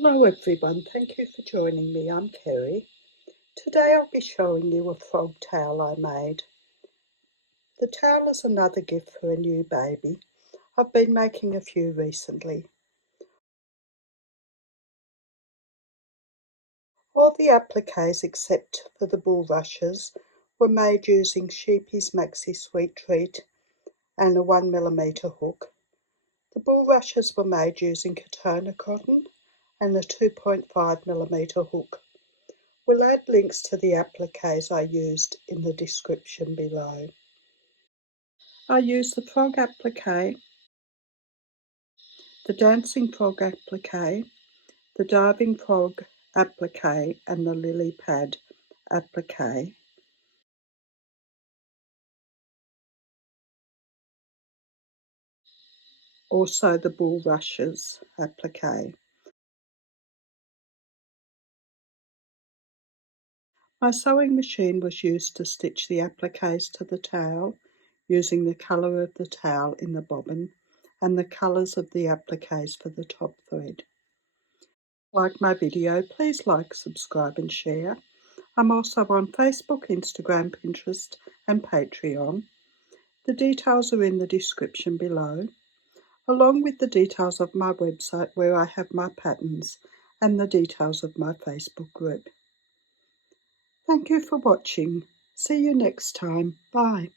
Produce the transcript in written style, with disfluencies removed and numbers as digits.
Hello everyone, thank you for joining me. I'm Kerry. Today I'll be showing you a frog towel I made. The towel is another gift for a new baby. I've been making a few recently. All the appliques except for the bulrushes were made using Sheepy's Maxi Sweet Treat and a 1mm hook. The bulrushes were made using Katona cotton and a 2.5mm hook. We'll add links to the appliques I used in the description below. I used the frog applique, the dancing frog applique, the diving frog applique and the lily pad applique. Also the bulrushes applique. My sewing machine was used to stitch the appliques to the towel using the colour of the towel in the bobbin and the colours of the appliques for the top thread. Like my video, please like, subscribe and share. I'm also on Facebook, Instagram, Pinterest and Patreon. The details are in the description below, along with the details of my website where I have my patterns and the details of my Facebook group. Thank you for watching. See you next time. Bye.